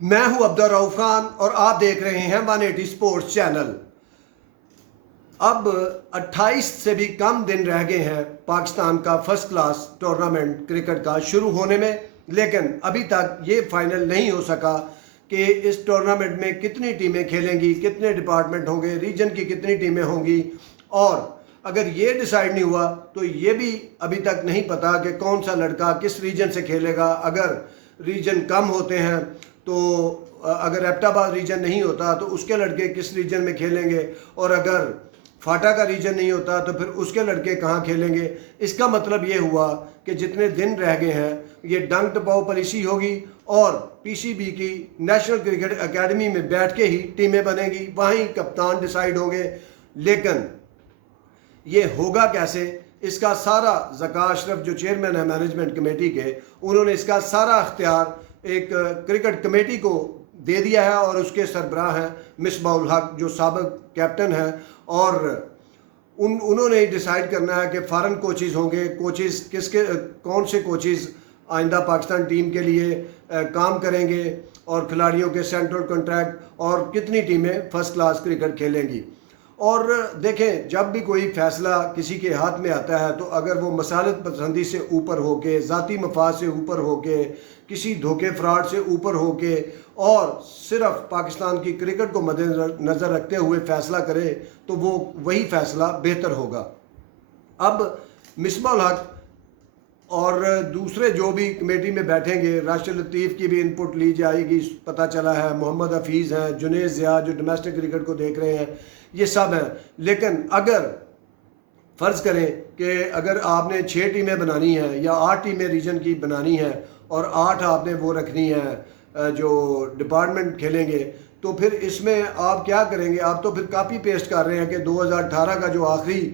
میں ہوں عبدالرؤف خان اور آپ دیکھ رہے ہیں 180 سپورٹس چینل۔ اب 28 سے بھی کم دن رہ گئے ہیں پاکستان کا فرسٹ کلاس ٹورنامنٹ کرکٹ کا شروع ہونے میں، لیکن ابھی تک یہ فائنل نہیں ہو سکا کہ اس ٹورنامنٹ میں کتنی ٹیمیں کھیلیں گی، کتنے ڈپارٹمنٹ ہوں گے، ریجن کی کتنی ٹیمیں ہوں گی، اور اگر یہ ڈیسائیڈ نہیں ہوا تو یہ بھی ابھی تک نہیں پتا کہ کون سا لڑکا کس ریجن سے کھیلے گا۔ اگر ریجن کم ہوتے ہیں تو اگر ایبٹ آباد ریجن نہیں ہوتا تو اس کے لڑکے کس ریجن میں کھیلیں گے، اور اگر فاٹا کا ریجن نہیں ہوتا تو پھر اس کے لڑکے کہاں کھیلیں گے۔ اس کا مطلب یہ ہوا کہ جتنے دن رہ گئے ہیں یہ ڈنگ ٹپاؤ پالیسی ہوگی، اور پی سی بی کی نیشنل کرکٹ اکیڈمی میں بیٹھ کے ہی ٹیمیں بنیں گی، وہیں کپتان ڈیسائیڈ ہوں گے۔ لیکن یہ ہوگا کیسے، اس کا سارا ذکا اشرف جو چیئرمین ہے مینجمنٹ کمیٹی کے، انہوں نے اس کا سارا اختیار ایک کرکٹ کمیٹی کو دے دیا ہے، اور اس کے سربراہ ہیں مصباح الحق جو سابق کیپٹن ہیں، اور انہوں نے ڈیسائیڈ کرنا ہے کہ فارن کوچز ہوں گے، کوچز کون سے کوچز آئندہ پاکستان ٹیم کے لیے کام کریں گے، اور کھلاڑیوں کے سینٹرل کنٹریکٹ، اور کتنی ٹیمیں فرسٹ کلاس کرکٹ کھیلیں گی۔ اور دیکھیں، جب بھی کوئی فیصلہ کسی کے ہاتھ میں آتا ہے تو اگر وہ مصالحت پسندی سے اوپر ہو کے، ذاتی مفاد سے اوپر ہو کے، کسی دھوکے فراڈ سے اوپر ہو کے، اور صرف پاکستان کی کرکٹ کو مد نظر رکھتے ہوئے فیصلہ کرے تو وہ وہی فیصلہ بہتر ہوگا۔ اب مصباح الحق اور دوسرے جو بھی کمیٹی میں بیٹھیں گے، راشد لطیف کی بھی انپٹ لی جائے گی، پتہ چلا ہے محمد حفیظ ہیں، جنید ضیاء جو ڈومیسٹک کرکٹ کو دیکھ رہے ہیں، یہ سب ہیں۔ لیکن اگر فرض کریں کہ اگر آپ نے 6 ٹیمیں بنانی ہیں یا 8 ٹیمیں ریجن کی بنانی ہیں، اور 8 آپ نے وہ رکھنی ہیں جو ڈپارٹمنٹ کھیلیں گے، تو پھر اس میں آپ کیا کریں گے؟ آپ تو پھر کاپی پیسٹ کر رہے ہیں کہ 2018 کا جو آخری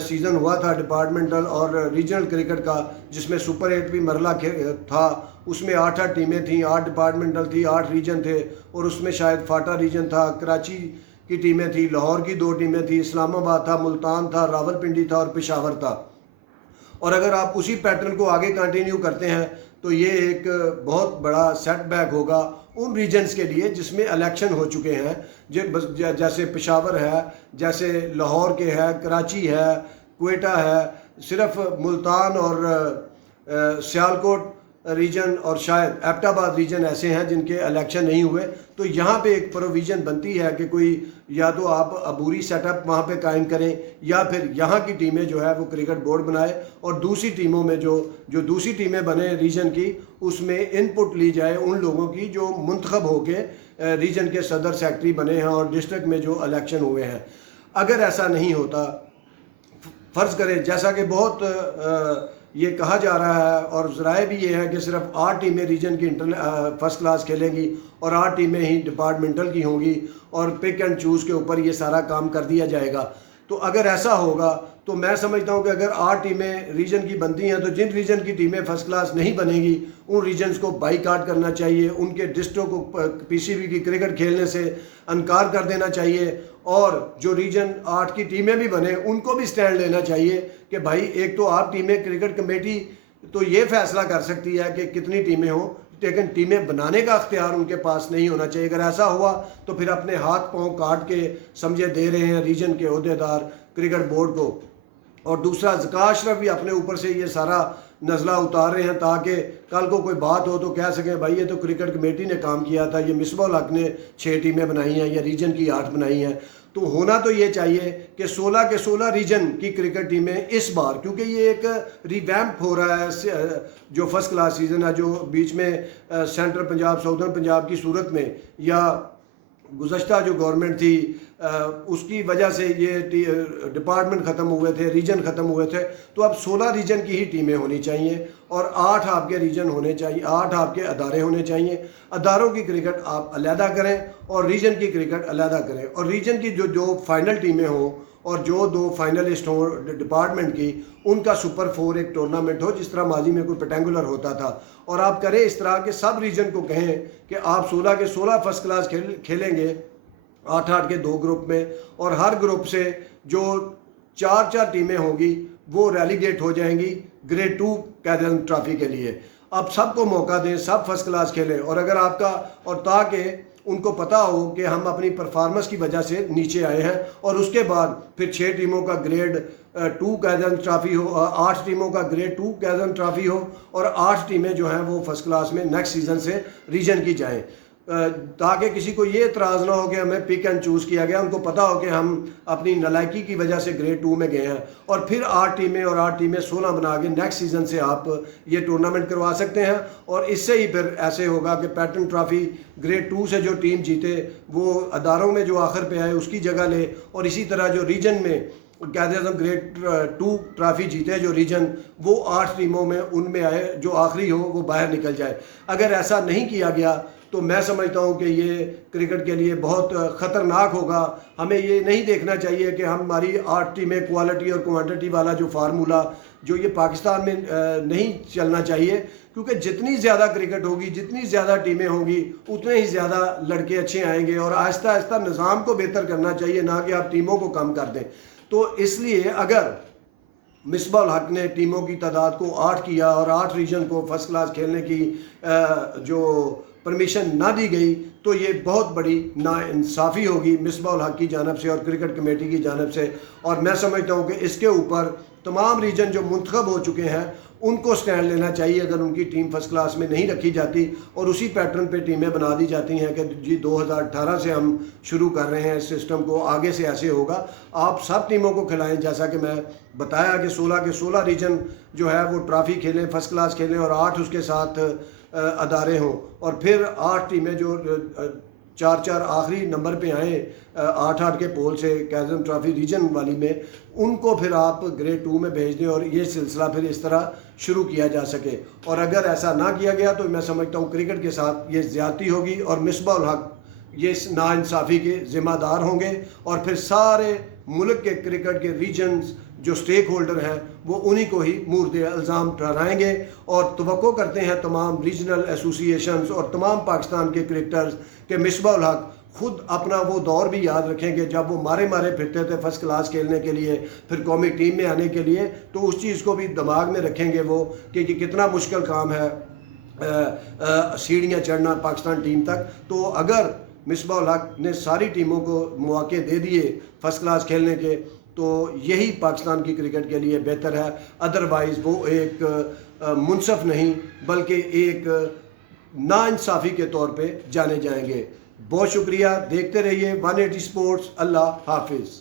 سیزن ہوا تھا ڈپارٹمنٹل اور ریجنل کرکٹ کا، جس میں سپر 8 بھی مرحلہ تھا، اس میں 8 ٹیمیں تھیں، 8 ڈپارٹمنٹل تھی، 8 ریجن تھے، اور اس میں شاید فاٹا ریجن تھا، کراچی کی ٹیمیں تھیں، لاہور کی 2 ٹیمیں تھیں، اسلام آباد تھا، ملتان تھا، راول پنڈی تھا، اور پشاور تھا۔ اور اگر آپ اسی پیٹرن کو آگے کنٹینیو کرتے ہیں تو یہ ایک بہت بڑا سیٹ بیک ہوگا ان ریجنز کے لیے جس میں الیکشن ہو چکے ہیں، جیسے پشاور ہے، جیسے لاہور کے ہے، کراچی ہے، کوئٹہ ہے، صرف ملتان اور سیالکوٹ ریجن اور شاید ایبٹ آباد ریجن ایسے ہیں جن کے الیکشن نہیں ہوئے۔ تو یہاں پہ ایک پروویژن بنتی ہے کہ کوئی یا تو آپ عبوری سیٹ اپ وہاں پہ قائم کریں، یا پھر یہاں کی ٹیمیں جو ہے وہ کرکٹ بورڈ بنائے، اور دوسری ٹیموں میں جو دوسری ٹیمیں بنے ریجن کی، اس میں ان پٹ لی جائے ان لوگوں کی جو منتخب ہو کے ریجن کے صدر سیکٹری بنے ہیں اور ڈسٹرکٹ میں جو الیکشن ہوئے ہیں۔ اگر ایسا نہیں ہوتا، فرض کریں جیسا کہ بہت یہ کہا جا رہا ہے، اور ذرائع بھی یہ ہے کہ صرف 8 ٹیمیں ریجن کی فرسٹ کلاس کھیلیں گی، اور 8 ٹیمیں ہی ڈپارٹمنٹل کی ہوں گی، اور پک اینڈ چوز کے اوپر یہ سارا کام کر دیا جائے گا۔ تو اگر ایسا ہوگا تو میں سمجھتا ہوں کہ اگر 8 ٹیمیں ریجن کی بنتی ہیں تو جن ریجن کی ٹیمیں فرسٹ کلاس نہیں بنے گی ان ریجنز کو بائی کاٹ کرنا چاہیے، ان کے ڈسٹرکٹ کو پی سی بی کی کرکٹ کھیلنے سے انکار کر دینا چاہیے، اور جو ریجن 8 کی ٹیمیں بھی بنے ان کو بھی سٹینڈ لینا چاہیے کہ بھائی ایک تو آپ ٹیمیں، کرکٹ کمیٹی تو یہ فیصلہ کر سکتی ہے کہ کتنی ٹیمیں ہوں، لیکن ٹیمیں بنانے کا اختیار ان کے پاس نہیں ہونا چاہیے۔ اگر ایسا ہوا تو پھر اپنے ہاتھ پاؤں کاٹ کے سمجھے دے رہے ہیں ریجن کے عہدیدار کرکٹ بورڈ کو۔ اور دوسرا، ذکا اشرف بھی اپنے اوپر سے یہ سارا نزلہ اتار رہے ہیں تاکہ کل کو کوئی بات ہو تو کہہ سکیں بھائی یہ تو کرکٹ کمیٹی نے کام کیا تھا، یہ مصباح الحق نے 6 ٹیمیں بنائی ہیں یا ریجن کی 8 بنائی ہیں۔ تو ہونا تو یہ چاہیے کہ 16 کے 16 ریجن کی کرکٹ ٹیمیں اس بار، کیونکہ یہ ایک ریویمپ ہو رہا ہے جو فرسٹ کلاس سیزن ہے، جو بیچ میں سینٹرل پنجاب، ساؤدرن پنجاب کی صورت میں، یا گزشتہ جو گورنمنٹ تھی اس کی وجہ سے یہ ڈپارٹمنٹ ختم ہوئے تھے، ریجن ختم ہوئے تھے، تو اب 16 ریجن کی ہی ٹیمیں ہونی چاہیے، اور 8 آپ کے ریجن ہونے چاہیے، 8 آپ کے ادارے ہونے چاہیے۔ اداروں کی کرکٹ آپ علیحدہ کریں اور ریجن کی کرکٹ علیحدہ کریں، اور ریجن کی جو فائنل ٹیمیں ہوں اور جو 2 فائنلسٹ ہوں ڈپارٹمنٹ کی، ان کا سپر 4 ایک ٹورنامنٹ ہو جس طرح ماضی میں کوئی پٹینگولر ہوتا تھا، اور آپ کریں اس طرح کہ سب ریجن کو کہیں کہ آپ 16 کے 16 فرسٹ کلاس کھیلیں گے 8 کے 2 گروپ میں، اور ہر گروپ سے جو 4 ٹیمیں ہوں گی وہ ریلیگیٹ ہو جائیں گی گریڈ 2 قائد اعظم ٹرافی کے لیے۔ آپ سب کو موقع دیں, سب فرسٹ کلاس کھیلیں, اور اگر آپ کا اور تاکہ ان کو پتہ ہو کہ ہم اپنی پرفارمنس کی وجہ سے نیچے آئے ہیں, اور اس کے بعد پھر 6 ٹیموں کا گریڈ 2 قائدین ٹرافی ہو, 8 ٹیموں کا گریڈ 2 قائدین ٹرافی ہو, اور 8 ٹیمیں جو ہیں وہ فرسٹ کلاس میں نیکسٹ سیزن سے ریجن کی جائیں, تاکہ کسی کو یہ اعتراض نہ ہو کہ ہمیں پک اینڈ چوز کیا گیا. ان کو پتہ ہو کہ ہم اپنی نالائکی کی وجہ سے گریڈ 2 میں گئے ہیں, اور پھر 8 ٹیمیں اور 8 ٹیمیں 16 بنا کے نیکسٹ سیزن سے آپ یہ ٹورنامنٹ کروا سکتے ہیں. اور اس سے ہی پھر ایسے ہوگا کہ پیٹرن ٹرافی گریڈ 2 سے جو ٹیم جیتے وہ اداروں میں جو آخر پہ آئے اس کی جگہ لے, اور اسی طرح جو ریجن میں قائد اعظم گریڈ 2 ٹرافی جیتے جو ریجن, وہ 8 ٹیموں میں ان میں آئے, جو آخری ہو وہ باہر نکل جائے. اگر ایسا نہیں کیا گیا تو میں سمجھتا ہوں کہ یہ کرکٹ کے لیے بہت خطرناک ہوگا. ہمیں یہ نہیں دیکھنا چاہیے کہ ہماری 8 ٹیمیں کوالٹی اور کوانٹٹی والا جو فارمولا جو یہ پاکستان میں نہیں چلنا چاہیے, کیونکہ جتنی زیادہ کرکٹ ہوگی, جتنی زیادہ ٹیمیں ہوں گی, اتنے ہی زیادہ لڑکے اچھے آئیں گے, اور آہستہ آہستہ نظام کو بہتر کرنا چاہیے, نہ کہ آپ ٹیموں کو کم کر دیں. تو اس لیے اگر مصباح الحق نے ٹیموں کی تعداد کو 8 کیا اور 8 ریجن کو فرسٹ کلاس کھیلنے کی جو پرمیشن نہ دی گئی, تو یہ بہت بڑی ناانصافی ہوگی مصباح الحق کی جانب سے اور کرکٹ کمیٹی کی جانب سے. اور میں سمجھتا ہوں کہ اس کے اوپر تمام ریجن جو منتخب ہو چکے ہیں ان کو سٹینڈ لینا چاہیے اگر ان کی ٹیم فرسٹ کلاس میں نہیں رکھی جاتی, اور اسی پیٹرن پہ ٹیمیں بنا دی جاتی ہیں کہ جی 2018 سے ہم شروع کر رہے ہیں اس سسٹم کو, آگے سے ایسے ہوگا. آپ سب ٹیموں کو کھلائیں, جیسا کہ میں بتایا کہ 16 کے 16 ریجن جو ہے وہ ٹرافی کھیلیں, فرسٹ کلاس کھیلیں, اور 8 اس کے ساتھ ادارے ہوں, اور پھر 8 ٹیمیں جو 4 آخری نمبر پہ آئیں 8 کے پول سے قائد اعظم ٹرافی ریجن والی میں, ان کو پھر آپ گریڈ 2 میں بھیج دیں, اور یہ سلسلہ پھر اس طرح شروع کیا جا سکے. اور اگر ایسا نہ کیا گیا تو میں سمجھتا ہوں کرکٹ کے ساتھ یہ زیادتی ہوگی, اور مصباح الحق یہ ناانصافی کے ذمہ دار ہوں گے, اور پھر سارے ملک کے کرکٹ کے ریجنز جو سٹیک ہولڈر ہیں وہ انہی کو ہی مورد الزام ٹھہرائیں گے. اور توقع کرتے ہیں تمام ریجنل ایسوسی ایشنز اور تمام پاکستان کے کرکٹرز کہ مصباح الحق خود اپنا وہ دور بھی یاد رکھیں گے جب وہ مارے پھرتے تھے فرسٹ کلاس کھیلنے کے لیے, پھر قومی ٹیم میں آنے کے لیے, تو اس چیز کو بھی دماغ میں رکھیں گے وہ کہ کتنا مشکل کام ہے سیڑھیاں چڑھنا پاکستان ٹیم تک. تو اگر مصباح الحق نے ساری ٹیموں کو مواقع دے دیے فرسٹ کلاس کھیلنے کے, تو یہی پاکستان کی کرکٹ کے لیے بہتر ہے. ادروائز وہ ایک منصف نہیں بلکہ ایک ناانصافی کے طور پہ جانے جائیں گے. بہت شکریہ, دیکھتے رہیے 180 اسپورٹس. اللہ حافظ.